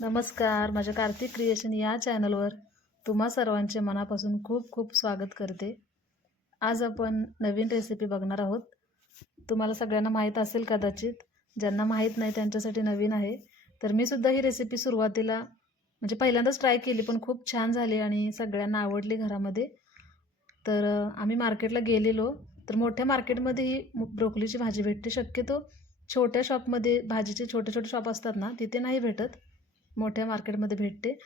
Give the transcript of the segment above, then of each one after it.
नमस्कार माझ्या कार्तिक क्रिएशन या चॅनलवर तुम्हा सर्वांचे मनापासून खूप खूप स्वागत करते. आज आपण नवीन रेसिपी बघणार आहोत. तुम्हाला सगळ्यांना माहीत असेल कदाचित ज्यांना माहीत नाही त्यांच्यासाठी नवीन आहे तर मी सुद्धा ही रेसिपी सुरुवातीला म्हणजे पहिल्यांदाच ट्राय केली पण खूप छान झाली आणि सगळ्यांना आवडली घरामध्ये. तर आम्ही मार्केटला गेलेलो तर मोठ्या मार्केटमध्ये ही ब्रोकलीची भाजी भेटते. शक्यतो छोट्या शॉपमध्ये भाजीचे छोटे छोटे शॉप असतात ना तिथे नाही भेटत. मोठ्या मार्केटमध्ये भेटते.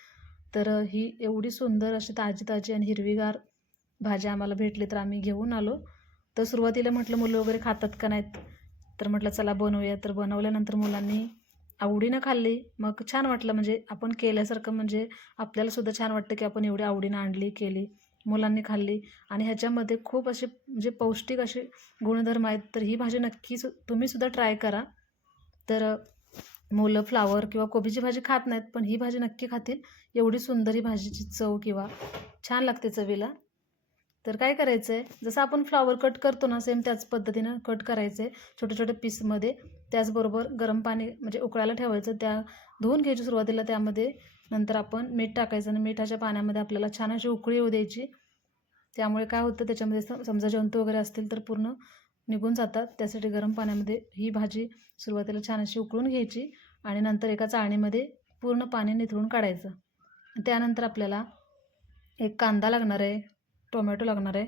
तर ही एवढी सुंदर अशी ताजी ताजी आणि हिरवीगार भाजी आम्हाला भेटली तर आम्ही घेऊन आलो. तर सुरुवातीला म्हटलं मुलं वगैरे खातात का नाहीत? तर म्हटलं चला बनवूया. तर बनवल्यानंतर मुलांनी आवडीनं खाल्ली. मग छान वाटलं. म्हणजे आपण केल्यासारखं म्हणजे आपल्याला सुद्धा छान वाटतं की आपण एवढी आवडीनं आणली केली मुलांनी खाल्ली. आणि ह्याच्यामध्ये खूप असे म्हणजे पौष्टिक असे गुणधर्म आहेत. तर ही भाजी नक्की सु तुम्हीसुद्धा ट्राय करा. तर मुलं फ्लावर किंवा कोबीची भाजी खात नाहीत पण ही भाजी नक्की खातील. एवढी सुंदर ही भाजीची चव किंवा छान लागते चवीला. तर काय करायचं आहे जसं आपण फ्लावर कट करतो ना सेम त्याच पद्धतीनं कट करायचं आहे छोटे छोटे पीसमध्ये त्याचबरोबर गरम पाणी म्हणजे उकळायला ठेवायचं. त्या धुवून घ्यायची सुरुवातीला. त्यामध्ये नंतर आपण मीठ टाकायचं आणि मिठाच्या पाण्यामध्ये आपल्याला छान अशी उकळी येऊ द्यायची. त्यामुळे काय होतं? त्याच्यामध्ये समजा जंतू वगैरे असतील तर पूर्ण निघून जातात. त्यासाठी गरम पाण्यामध्ये ही भाजी सुरुवातीला छान अशी उकळून घ्यायची. आणि नंतर एका चाळणीमध्ये पूर्ण पाणी निथळून काढायचं. त्यानंतर आपल्याला एक कांदा लागणार आहे टोमॅटो लागणार आहे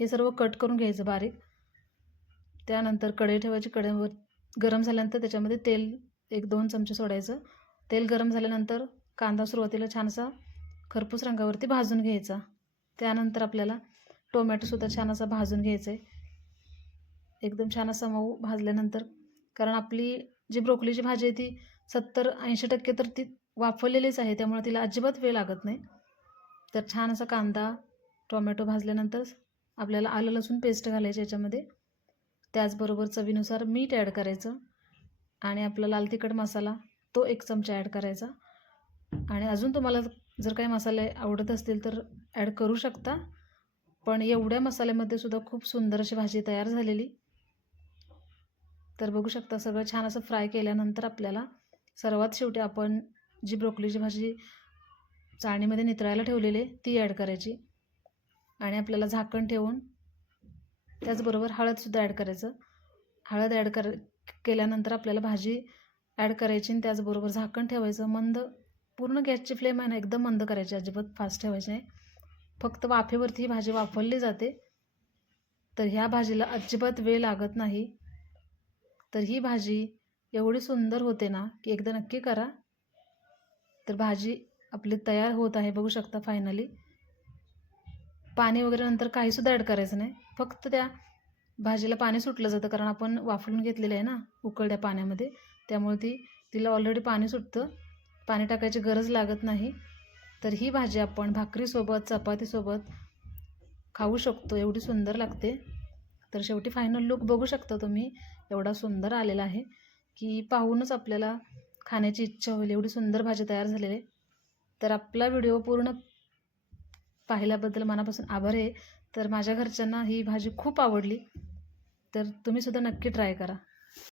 हे सर्व कट करून घ्यायचं बारीक. त्यानंतर कढई ठेवायची कढईवर गरम झाल्यानंतर त्याच्यामध्ये तेल एक दोन चमचे सोडायचं. तेल गरम झाल्यानंतर कांदा सुरुवातीला छानसा खरपूस रंगावरती भाजून घ्यायचा. त्यानंतर आपल्याला टोमॅटोसुद्धा छान असा भाजून घ्यायचा आहे एकदम छान असा मऊ भाजल्यानंतर कारण आपली जी ब्रोकलीची भाजी आहे ती सत्तर ऐंशी टक्के तर ती वाफवलेलीच आहे त्यामुळे तिला अजिबात वेळ लागत नाही. तर छान असा कांदा टोमॅटो भाजल्यानंतर आपल्याला आलं लसूण पेस्ट घालायची याच्यामध्ये. त्याचबरोबर चवीनुसार मीठ ॲड करायचं आणि आपला लाल तिखट मसाला तो एक चमचा ॲड करायचा. आणि अजून तुम्हाला जर काही मसाले आवडत असतील तर ॲड करू शकता. पण एवढ्या मसाल्यामध्ये सुद्धा खूप सुंदर अशी भाजी तयार झालेली. तर बघू शकता सगळं छान असं फ्राय केल्यानंतर आपल्याला सर्वात शेवटी आपण जी ब्रोकलीची भाजी चाळणीमध्ये नितळायला ठेवलेली आहे ती ॲड करायची. आणि आपल्याला झाकण ठेवून त्याचबरोबर हळदसुद्धा ॲड करायचं. हळद ॲड कर केल्यानंतर आपल्याला भाजी ॲड करायची आणि त्याचबरोबर झाकण ठेवायचं. मंद पूर्ण गॅसची फ्लेम आहे ना एकदम मंद करायची अजिबात फास्ट ठेवायची नाही. फक्त वाफेवरती ही भाजी वाफवली जाते. तर ह्या भाजीला अजिबात वेळ लागत नाही. तर ही भाजी एवढी सुंदर होते ना की एकदा नक्की करा. तर भाजी आपली तयार होत आहे बघू शकता फायनली पाणी वगैरे नंतर काहीसुद्धा ॲड करायचं नाही. फक्त त्या भाजीला पाणी सुटलं जातं कारण आपण वाफलून घेतलेलं आहे ना उकळत्या पाण्यामध्ये. त्यामुळे ती तिला ऑलरेडी पाणी सुटतं. पाणी टाकायची गरज लागत नाही. तर ही भाजी आपण भाकरीसोबत चपातीसोबत खाऊ शकतो. एवढी सुंदर लागते. तर शेवटी फायनल लुक बघू शकता तुम्ही. एवढा सुंदर आलेला आहे. की पाहूनच आपल्याला खाण्याची इच्छा होईल. एवढी सुंदर भाजी तयार झालेली आहे. तर आपला व्हिडिओ पूर्ण पाहिल्याबद्दल मनापासून आभार आहे. तर माझ्या घरच्यांना ही भाजी खूप आवडली. तर तुम्हीसुद्धा नक्की ट्राय करा.